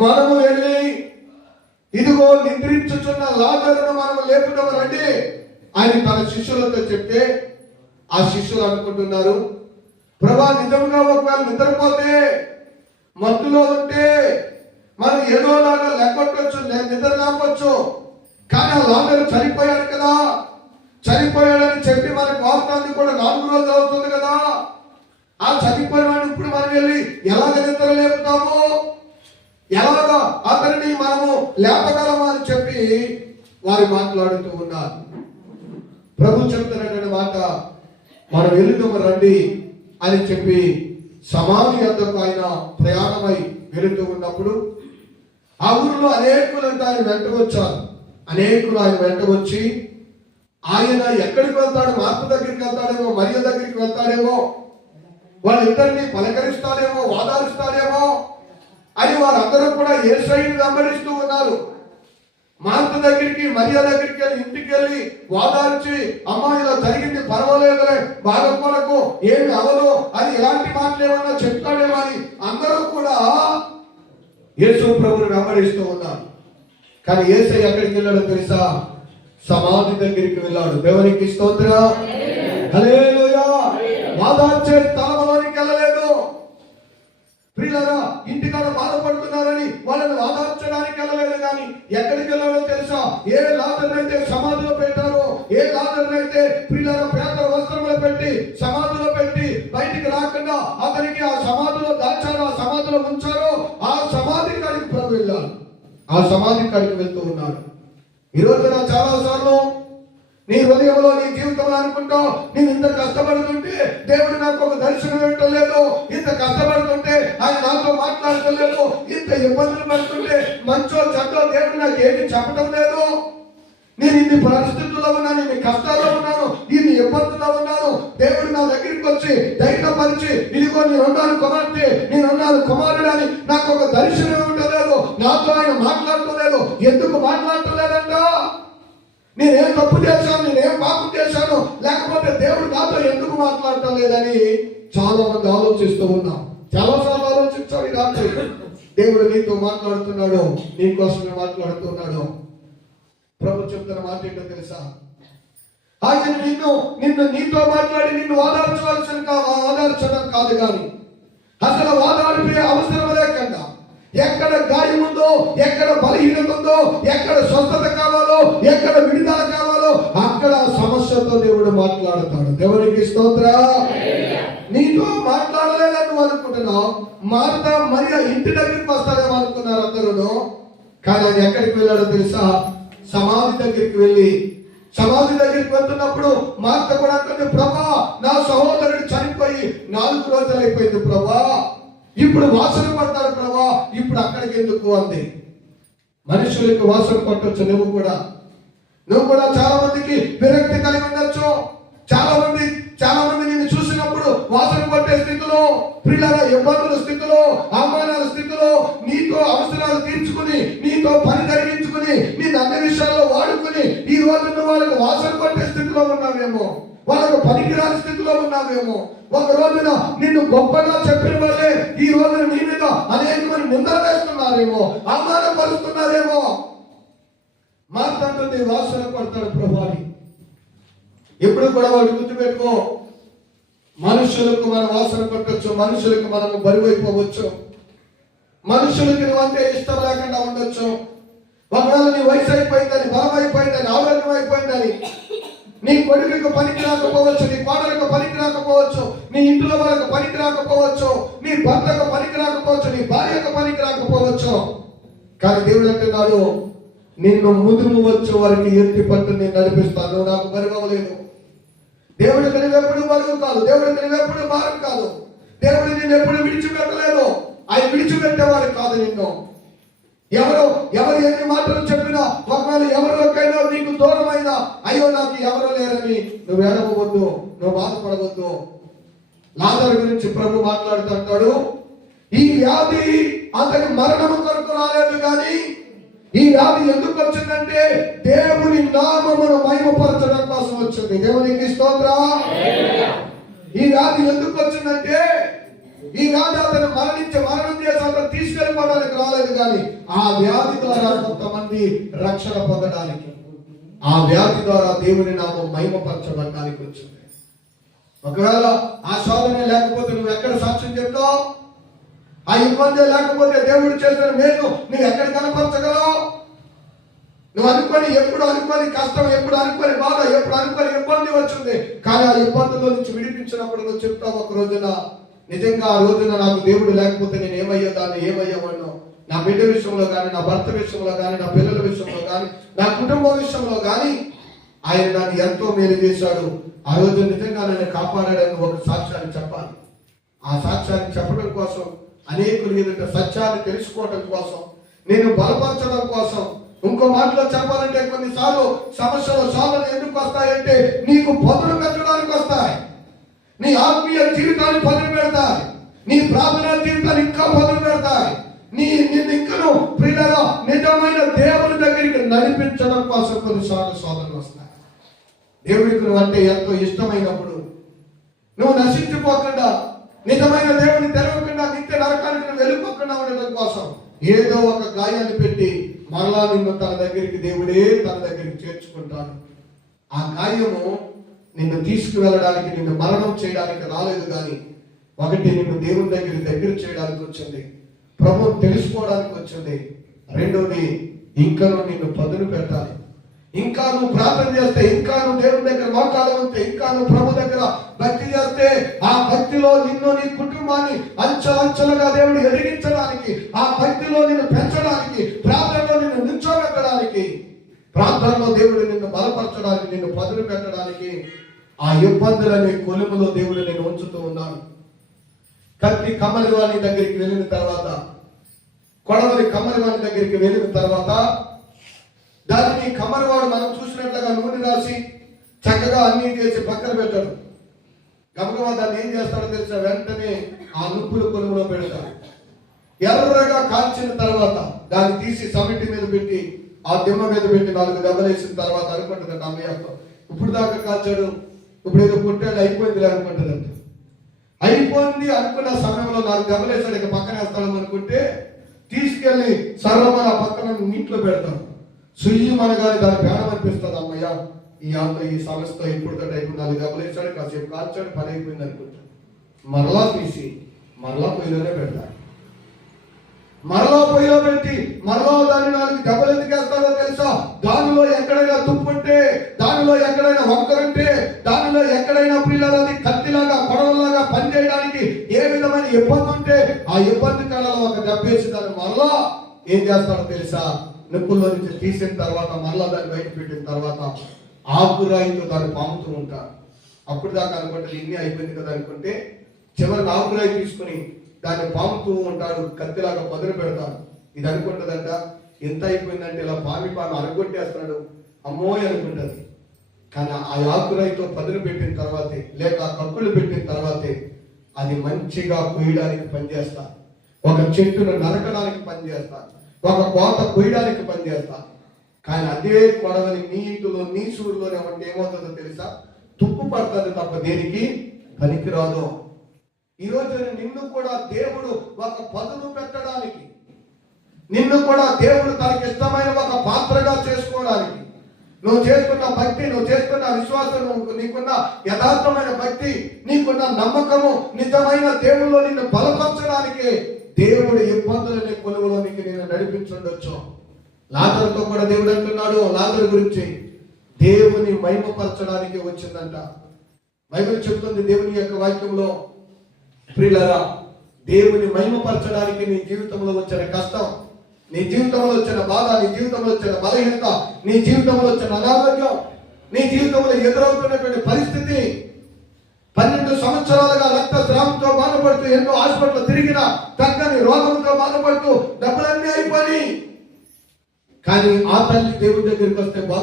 మనము వెళ్ళి ఇదిగో నిద్రించుచున్న లాజరును మనము లేపుదాము రండి ఆయన తన శిష్యులతో చెప్తే ఆ శిష్యులు అనుకుంటున్నారు, ప్రభా నిజంగా ఒకవేళ నిద్రపోతే మత్తులో ఉంటే మనం ఏదోలాగా లెక్కొట్టొచ్చు, నిద్ర లేకపోవచ్చు, కానీ ఆ లాజరు చనిపోయాడు కదా, చనిపోయాడని చెప్పి మనకి వార్తాన్ని కూడా 4 రోజులు అవుతుంది కదా, ఆ చనిపోయిన ఇప్పుడు మనం వెళ్ళి ఎలాగ నిద్ర లేపుతాము, ఎలాగా అతనిని మనము లేపగలమా అని చెప్పి వారు మాట్లాడుతూ ఉన్నారు. ప్రభు చెప్తున్నటువంటి మాట, మనం వెళుదాము రండి అని చెప్పి సమాధి వద్దకు ఆయన ప్రయాణమై వెళుతూ ఉన్నప్పుడు ఆ ఊరిలో అనేకులంతా ఆయన వెంట వచ్చారు. అనేకులు ఆయన వెంట వచ్చి ఆయన ఎక్కడికి వెళ్తాడు, మార్పు దగ్గరికి వెళ్తాడేమో, మరియ దగ్గరికి వెళ్తాడేమో, వాళ్ళిద్దరిని పలకరిస్తాడేమో, వాదారుస్తాడేమో అని వారందరూ కూడా యేసయ్యను వెంబడిస్తూ ఉన్నారు. మార్త దగ్గరికి, మరియ దగ్గరికి వెళ్ళి ఇంటికి వెళ్ళి వాదార్చి, అమ్మా ఇలా జరిగింది పర్వాలేదులే, బాధపడకు, ఏమి అవదు అని ఇలాంటి మాటలు ఏమన్నా చెప్తాడేమో అని అందరూ కూడా యేసు ప్రభువుని వెంబడిస్తూ ఉన్నారు. కానీ యేసయ్య ఎక్కడికి వెళ్ళాడో తెలుసా? సమాధి దగ్గరికి వెళ్ళాడు. దేవునికి స్తోత్రం, హల్లెలూయా. వాదార్చే స్థలంలోనికి వెళ్ళలేదు. ప్రియులారా, ఇంటికాడ బాధపడుతున్నారని వాళ్ళని వాదార్చడానికి వెళ్ళలేదు. కానీ ఎక్కడికి వెళ్ళాలో తెలుసా? ఏ లాజరును అయితే సమాధిలో పెట్టారో, ఏ లాజరును అయితే ప్రియులారా పేదల వస్త్రంలో పెట్టి సమాధిలో పెట్టి బయటికి రాకుండా అతనికి ఆ సమాధిలో దాచారో, ఆ సమాధిలో ఉంచారో, ఆ సమాధి కాడికి ప్రభు వెళ్ళాడు. ఆ సమాధి కాడికి వెళ్తూ ఉన్నాడు. ఈ రోజున చాలా సార్లు నీ హృదయంలో, నీ జీవితంలో అనుకుంటావు, నేను ఇంత కష్టపడుతుంటే దేవుడు నాకు ఒక దర్శనం ఇవ్వటం లేదు, ఇంత కష్టపడుతుంటే ఆయన నాతో మాట్లాడటం, ఇంత ఇబ్బందులు పడుతుంటే మంచో చెడ్డో దేవుడు నాకు ఏమి చెప్పడం లేదు, నేను ఇన్ని పరిస్థితుల్లో ఉన్నాను, ఇన్ని కష్టాల్లో ఉన్నాను, ఇన్ని ఇబ్బందుల్లో ఉన్నాను, దేవుడు నా దగ్గరికి వచ్చి ధైర్యపరిచి ఇదిగో నేనున్నాను కుమార్తె, నేనున్నాను కుమారుడు అని నాకు ఒక దర్శనం ఇవ్వటం లేదు, నాతో ఆయన మాట్లాడటం లేదు. ఎందుకు మాట్లాడటం లేదంట? నేనేం తప్పు చేశాను, నేనేం పాపం చేశాను, లేకపోతే దేవుడు నాతో ఎందుకు మాట్లాడటం లేదని చాలా మంది ఆలోచిస్తూ ఉన్నాం. చాలాసార్లు ఆలోచించాలి. ఈ రాత్రి దేవుడు నీతో మాట్లాడుతున్నాడు, నీకోసమే మాట్లాడుతున్నాడు. ప్రభు చెప్తున్న మాట ఏంటో తెలుసా? ఆయన నిన్ను నీతో మాట్లాడి నిన్ను ఆదర్శడం కాదు, కానీ అసలు వాదాడిపే అవసరం లేకుండా ఎక్కడ గాయం ఉందో, ఎక్కడ బలహీనత ఉందో, ఎక్కడ స్వస్థత కావాలో, ఎక్కడ విడుదల కావాలో అక్కడ సమస్యతో దేవుడు మాట్లాడతాడు. దేవునికి స్తోత్రం. నీతో మాట్లాడలేదని నువ్వు అనుకుంటున్నావు. మార్త మరియ ఇంటి దగ్గరికి వస్తాడేమో అనుకున్నారు అందరూ. కానీ ఆయన ఎక్కడికి వెళ్ళాడో తెలుసా? సమాధి దగ్గరికి వెళ్ళి, సమాధి దగ్గరికి వెళ్తున్నప్పుడు మార్త కూడా అంటుంది, ప్రభా నా సహోదరుడు చనిపోయి 4 రోజులు అయిపోయింది ప్రభా, ఇప్పుడు వాసన పడతాడు ప్రభా, ఇప్పుడు అక్కడికి ఎందుకు అంది. మనుషులకు వాసన పట్టొచ్చు. నువ్వు కూడా చాలా మందికి విరక్తి కలిగి ఉండొచ్చు. చాలా మంది నిన్ను చూసినప్పుడు వాసన పట్టే స్థితిలో, ప్రియులారా ఇబ్బందుల స్థితిలో, అవమానాల స్థితిలో, నీతో అవసరాలు తీర్చుకుని, నీతో పని జరిగించుకుని, నేను అన్ని విషయాల్లో వాడుకుని ఈ రోజు నువ్వు వాళ్ళకి వాసన పట్టే స్థితిలో ఉన్నావేమో, వాళ్ళకు పనికిరాని స్థితిలో ఉన్నావేమో. ఒక రోజున నిన్ను గొప్పగా చెప్పిన వాళ్ళే ఈ రోజున నీ మీద అనేక మంది నిందలు వేస్తున్నారేమో, అవమానపరుస్తున్నారేమో. మాట్లాడుతుంది వాసన పడతాడు ప్రభు అని. ఎప్పుడు కూడా వాడు గుర్తుపెట్టుకో, మనుషులకు మనం వాసన పట్టొచ్చు, మనుషులకు మనము బరువైపోవచ్చు, మనుషులకి నువ్వంటే ఇష్టం లేకుండా ఉండొచ్చు. ఒకవేళ నీ వయసు అయిపోయిందని, బలం అయిపోయిందని, ఆరోగ్యం అయిపోయిందని, నీ కొడుకుకు పనికి రాకపోవచ్చు, నీ కోడలకు పనికి రాకపోవచ్చు, నీ ఇంట్లో వాళ్ళకు పనికి రాకపోవచ్చు, నీ భర్తకు పనికి రాకపోవచ్చు, నీ భార్యకు పనికి రాకపోవచ్చు. కానీ దేవుడు అంటున్నాడు, నిన్ను ముదురు వచ్చే వారికి ఎత్తి పట్టు నేను నడిపిస్తాను. నాకు బరువలేదు. దేవుడికి నువ్వెప్పుడు బరువు కాదు, దేవుడికి నువ్వెప్పుడు భారం కాదు. దేవుడు నిన్ను ఎప్పుడు విడిచిపెట్టలేదు. ఆయన విడిచిపెట్టేవాడు కాదు నిన్ను. ఎవరు ఎన్ని మాటలు చెప్పినా, ఒకవేళ ఎవరికైనా నీకు దూరమైనా, అయ్యో నాకు ఎవరు లేరని నువ్వు ఏడవవద్దు, నువ్వు బాధపడవద్దు. లాజరు గురించి ప్రభు మాట్లాడుతుంటాడు, ఈ వ్యాధి అతని మరణము కొరకు రాలేదు, కానీ ఈ వ్యాధి ఎందుకు వచ్చిందంటే దేవుని నామమును మహిమపరచడం కోసం వచ్చింది. దేవునికి స్తోత్రం. ఈ వ్యాధి ఎందుకు వచ్చిందంటే ఈ వ్యాధి అతను మరణం చేసి అతను తీసుకెళ్ళిపోవడానికి రాలేదు, కానీ ఆ వ్యాధి ద్వారా కొంతమంది రక్షణ పొందడానికి, ఆ వ్యాధి ద్వారా దేవుని నామం మహిమపరచబడడానికి వచ్చింది. ఒకవేళ ఆ శోధనే లేకపోతే నువ్వు ఎక్కడ సాక్ష్యం చెప్తావు? ఆ ఇబ్బంది లేకపోతే దేవుడు చేసిన మేలు నువ్వు ఎక్కడ కనపరచగలవు? నువ్వు ఎప్పుడు అనుకోని కష్టం, ఎప్పుడు అనుకోని బాధ, ఎప్పుడు అనుకోని ఇబ్బంది వచ్చింది, కానీ ఆ ఇబ్బందుల్లో నుంచి విడిపించినప్పుడు నువ్వు చెప్తావు ఒక రోజున, నిజంగా ఆ రోజున నాకు దేవుడు లేకపోతే నేను ఏమయ్యేవాడినో, నా బిడ్డ విషయంలో కానీ, నా భర్త విషయంలో కానీ, నా పిల్లల విషయంలో కానీ, నా కుటుంబ విషయంలో కానీ ఆయన నన్ను ఎంతో మేలు చేశాడు, ఆ రోజు నిజంగా నన్ను కాపాడాడని ఒక సాక్ష్యాన్ని చెప్పాలి. ఆ సాక్ష్యాన్ని చెప్పడం కోసం, అనేకులు ఎదుట సత్యాన్ని తెలుసుకోవడం కోసం, నేను బలపరచడం కోసం, ఇంకో మాటలో చెప్పాలంటే కొన్నిసార్లు సమస్యలు సాధన ఎందుకు వస్తాయంటే నీకు పదును పెట్టడానికి వస్తాయి. నీ ఆత్మీయ జీవితాన్ని పదును పెడతాయి, నీ ప్రార్థనా జీవితాన్ని ఇంకా పదును పెడతాయి, నిన్ను ఇంకను ప్రియులారా నిజమైన దేవుని దగ్గరికి నడిపించడం కోసం కొన్నిసార్లు సాధనలు వస్తాయి. దేవుడికి నువ్వు అంటే ఎంతో ఇష్టమైనప్పుడు, నువ్వు నశించిపోకుండా, నిజమైన దేవుని తెరవకుండా, నిత్య నరకానికి నువ్వు వెళ్ళిపోకుండా ఉండడం కోసం ఏదో ఒక గాయాన్ని పెట్టి మరలా నిన్ను తన దగ్గరికి దేవుడే తన దగ్గరికి చేర్చుకుంటాడు. ఆ గాయము నిన్ను తీసుకువెళ్ళడానికి, నిన్ను మరణం చేయడానికి రాలేదు, కానీ ఒకటి నిన్ను దేవుని దగ్గర చేయడానికి వచ్చింది, ప్రభువు తెలుసుకోవడానికి వచ్చింది. రెండోది ఇంకా నిన్ను పదును పెట్టాలి. ఇంకా నువ్వు ప్రార్థన చేస్తే, ఇంకా నువ్వు దేవుని దగ్గర మోకాలు ఉంటే, ఇంకా నువ్వు ప్రభు దగ్గర భక్తి చేస్తే, ఆ భక్తిలో నిన్ను నీ కుటుంబాన్ని అంచెలంచెలుగా దేవుడు ఎదిగించడానికి, ఆ భక్తిలో నిన్ను పెంచడానికి, ప్రార్థనలో నిన్ను నిల్చోబెట్టడానికి, ప్రార్థనలో దేవుడు నిన్ను బలపరచడానికి, నిన్ను పదును పెట్టడానికి ఆ ఇబ్బందులనే కొలుములో దేవుడు నేను ఉంచుతూ ఉన్నాను. కత్తి కమ్మరి వాని దగ్గరికి వెళ్ళిన తర్వాత, కొడవలి కమ్మరి వాని దగ్గరికి వెళ్ళిన తర్వాత దానిని కమ్మరివాడు మనం చూసినట్లుగా నూనె రాసి చక్కగా అన్ని చేసి పక్కన పెట్టాడు. గబగబా దాన్ని ఏం చేస్తాడో తెలిసిన వెంటనే ఆ నుప్పులు కొలుములో పెడతాడు. ఎర్రగా కాల్చిన తర్వాత దాన్ని తీసి సమిటి మీద పెట్టి, ఆ దిమ్మ మీద పెట్టి 4 దెబ్బలు వేసిన తర్వాత అనుకుంటుందంట అమ్మయ్య, ఇప్పుడు దాకా కాల్చాడు, ఇప్పుడు ఏదో కొట్టాడు, అయిపోయింది అనుకుంటుందంట. అయిపోయింది అనుకున్న సమయంలో 4 దెబ్బలు వేసాడు, ఇక పక్కన వేస్తాడు అనుకుంటే తీసుకెళ్లి సర్వమైన పక్కన నీటిలో పెడతాడు. సుయ్యమనగానే దాని ప్రాణం అనిపిస్తుంది. అమ్మయ్య, ఈ సమస్యతో ఇప్పుడు అయిపోయింది, 4 దెబ్బలు వేసాడు, కాసేపు కాల్చాడు, పని అయిపోయింది అనుకుంటాడు. మరలా తీసి మరలా పొయ్యిలోనే పెడతాడు. మరలా పొయ్యిలో పెట్టి మరలా దాన్ని 4 దెబ్బలు ఎందుకు వేస్తాడో తెలుసా? దానిలో ఎక్కడైనా తుప్పుంటే, దానిలో ఎక్కడైనా వంకరుంటే, దానిలో ఎక్కడైనా పిల్లలది కత్తిలాగా కొడవలాగా పనిచేయడానికి ఏ విధమైన ఇబ్బంది ఉంటే, ఆ ఇబ్బంది కాలంలో ఒక దెబ్బేసి దాన్ని మరలా ఏం చేస్తాడో తెలుసా? నిప్పుల్లో నుంచి తీసిన తర్వాత మరలా దాన్ని బయట పెట్టిన తర్వాత ఆకురాయితో దాన్ని పాముతూ ఉంటారు. అప్పుడు దాకా అనుకుంటే ఇన్ని అయిపోయింది కదా అనుకుంటే చివరికి ఆకురాయి తీసుకుని దాన్ని పాముతూ ఉంటాడు, కత్తిలాగా పదును పెడతాడు. ఇది అనుకుంటుందంట, ఎంత అయిపోయిందంటే ఇలా పామి అరగొట్టేస్తున్నాడు, అమ్మోయ్ అనుకుంటుంది. కానీ ఆ ఆకురాయితో పదును పెట్టిన తర్వాతే, లేక కక్కులు పెట్టిన తర్వాతే అది మంచిగా కొయ్యడానికి పనిచేస్తా, ఒక చెట్టును నరకడానికి పనిచేస్తా, ఒక కోత కొయ్యడానికి పనిచేస్తా. కానీ అదే కొడవలి నీటిలో నీసూరులోనే ఉంటే ఏమవుతుందో తెలుసా? తుప్పు పడుతుంది తప్ప దేనికి పనికిరాదు. ఈరోజు నిన్ను కూడా దేవుడు ఒక పదును పెట్టడానికి, నిన్ను కూడా దేవుడు తనకి ఇష్టమైన ఒక పాత్రగా చేసుకోవడానికి, నువ్వు చేసుకున్న భక్తి, నువ్వు చేసుకున్న విశ్వాసం, నీకున్న యథార్థమైన భక్తి, నీకున్న నమ్మకము, నిజమైన దేవుల్లో నిన్ను బలపరచడానికి దేవుడు ఇబ్బందులనే కొలువులోనికి నేను నడిపించుండొచ్చు. లాజరుతో కూడా దేవుడు అంటున్నాడు, లాజరు గురించి దేవుని మహిమపరచడానికి వచ్చిందంట. బైబిల్ చెప్తుంది దేవుని యొక్క వాక్యంలో, ప్రియులారా, దేవుని మహిమపరచడానికి నీ జీవితంలో వచ్చిన కష్టం, నీ జీవితంలో వచ్చిన బాధ, నీ జీవితంలో వచ్చిన బలహీనత, నీ జీవితంలో వచ్చిన అనారోగ్యం, నీ జీవితంలో ఎదురవుతున్నటువంటి పరిస్థితి, 12 సంవత్సరాలుగా రక్తస్రావంతో బాధపడుతూ ఎన్నో హాస్పిటల్ తిరిగిన తగ్గని రోగంతో బాధపడుతూ డబ్బులన్నీ అయిపోయి, కానీ ఆ తల్లి దేవుడి దగ్గరికి వస్తే